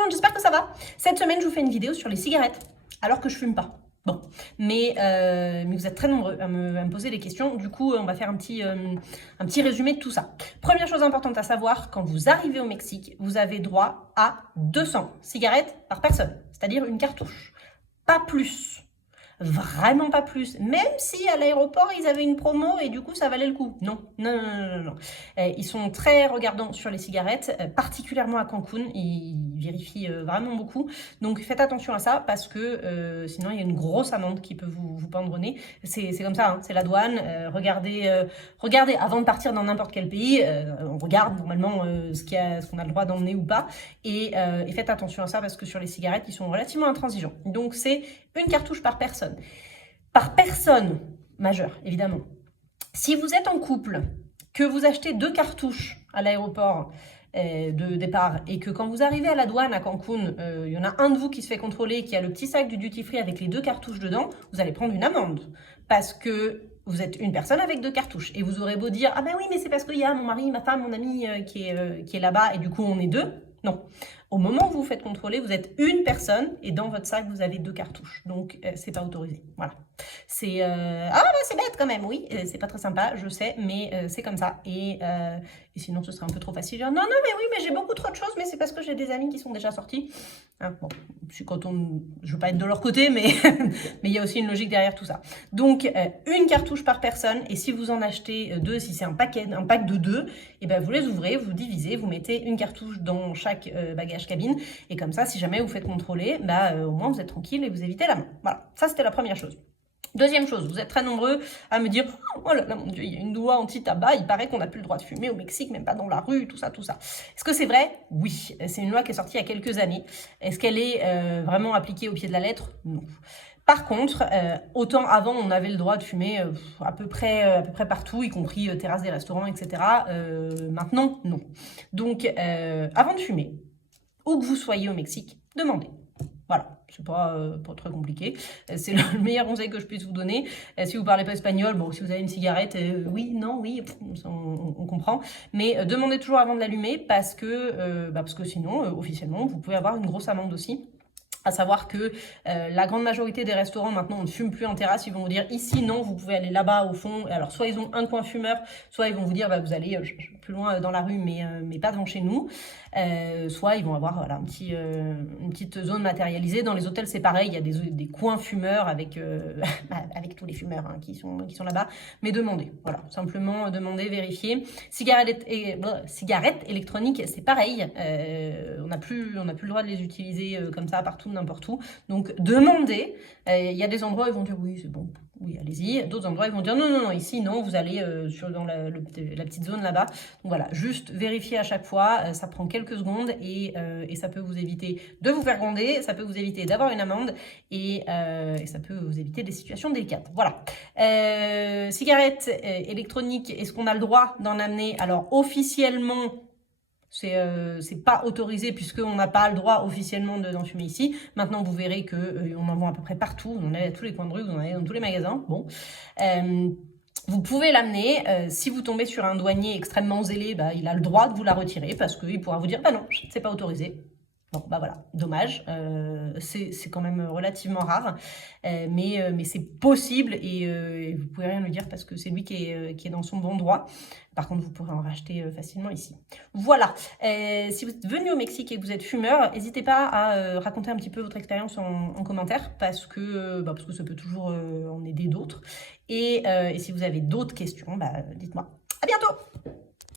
le monde, j'espère que ça va. Cette semaine, je vous fais une vidéo sur les cigarettes, alors que je fume pas. Bon, mais vous êtes très nombreux à me poser des questions. Du coup, on va faire un petit résumé de tout ça. Première chose importante à savoir, quand vous arrivez au Mexique, vous avez droit à 200 cigarettes par personne, c'est-à-dire une cartouche. Pas plus. Vraiment pas plus, même si à l'aéroport ils avaient une promo et du coup ça valait le coup. Non, non, non, non, non, non. Ils sont très regardants sur les cigarettes, particulièrement à Cancun, ils vérifient vraiment beaucoup. Donc faites attention à ça parce que sinon il y a une grosse amende qui peut vous pendre au nez. C'est comme ça, hein, c'est la douane. Regardez avant de partir dans n'importe quel pays, on regarde normalement ce qu'on a le droit d'emmener ou pas. Et faites attention à ça parce que sur les cigarettes ils sont relativement intransigeants. Donc c'est une cartouche par personne. Par personne majeure, évidemment. Si vous êtes en couple, que vous achetez 2 cartouches à l'aéroport de départ et que quand vous arrivez à la douane à Cancun, il y en a un de vous qui se fait contrôler, qui a le petit sac du duty free avec les 2 cartouches dedans, vous allez prendre une amende. Parce que vous êtes une personne avec 2 cartouches. Et vous aurez beau dire « Ah ben oui, mais c'est parce qu'il y a mon mari, ma femme, mon ami qui est là-bas et du coup on est 2 ». Non. Au moment où vous vous faites contrôler, vous êtes une personne et dans votre sac, vous avez 2 cartouches. Donc, c'est pas autorisé. Voilà. C'est c'est bête quand même, oui. C'est pas très sympa, je sais, mais c'est comme ça. Et sinon, ce serait un peu trop facile. Non, non, mais oui, mais j'ai beaucoup trop de choses, mais c'est parce que j'ai des amis qui sont déjà sortis. Hein, bon, je veux pas être de leur côté, mais mais il y a aussi une logique derrière tout ça. Donc, une cartouche par personne. Et si vous en achetez 2, si c'est un pack de 2, et ben vous les ouvrez, vous divisez, vous mettez une cartouche dans chaque bagage cabine. Et comme ça, si jamais vous faites contrôler, au moins vous êtes tranquille et vous évitez la main. Voilà, ça c'était la première chose. Deuxième chose, vous êtes très nombreux à me dire « Oh là là, mon Dieu, il y a une loi anti-tabac, il paraît qu'on n'a plus le droit de fumer au Mexique, même pas dans la rue, tout ça, tout ça. » Est-ce que c'est vrai? Oui, c'est une loi qui est sortie il y a quelques années. Est-ce qu'elle est vraiment appliquée au pied de la lettre? Non. Par contre, autant avant, on avait le droit de fumer à peu près partout, y compris terrasses des restaurants, etc. Maintenant, non. Donc, avant de fumer, où que vous soyez au Mexique, demandez. Voilà, c'est pas très compliqué. C'est le meilleur conseil que je puisse vous donner. Si vous parlez pas espagnol, bon, si vous avez une cigarette, oui, non, oui, on comprend. Mais demandez toujours avant de l'allumer parce que sinon, officiellement, vous pouvez avoir une grosse amende aussi. À savoir que la grande majorité des restaurants maintenant on ne fume plus en terrasse, ils vont vous dire ici non, vous pouvez aller là-bas au fond. Alors soit ils ont un coin fumeur, soit ils vont vous dire vous allez plus loin dans la rue mais pas devant chez nous. Soit ils vont avoir voilà, une petite zone matérialisée. Dans les hôtels c'est pareil, il y a des coins fumeurs avec tous les fumeurs hein, qui sont là-bas. Mais demandez, voilà, simplement demandez, vérifiez. Cigarettes électroniques c'est pareil, on n'a plus le droit de les utiliser comme ça partout n'importe où. Donc, demandez. Il y a des endroits où ils vont dire oui, c'est bon, oui, allez-y. D'autres endroits, ils vont dire non, non, non, ici, non, vous allez dans la petite zone là-bas. Donc, voilà, juste vérifier à chaque fois. Ça prend quelques secondes et ça peut vous éviter de vous faire gronder, ça peut vous éviter d'avoir une amende et ça peut vous éviter des situations délicates. Voilà. Cigarettes électroniques, est-ce qu'on a le droit d'en amener? Alors, officiellement, c'est pas autorisé puisqu'on n'a pas le droit officiellement d'en fumer ici. Maintenant, vous verrez qu'on en vend à peu près partout. On en a à tous les coins de rue, vous en avez dans tous les magasins. Bon. Vous pouvez l'amener. Si vous tombez sur un douanier extrêmement zélé, il a le droit de vous la retirer parce qu'il pourra vous dire non, c'est pas autorisé. Bon, voilà, dommage. C'est quand même relativement rare, mais c'est possible et vous pouvez rien lui dire parce que c'est lui qui est dans son bon droit. Par contre, vous pourrez en racheter facilement ici. Voilà. Si vous êtes venu au Mexique et que vous êtes fumeur, n'hésitez pas à raconter un petit peu votre expérience en commentaire parce que ça peut toujours en aider d'autres. Et si vous avez d'autres questions, dites-moi. À bientôt!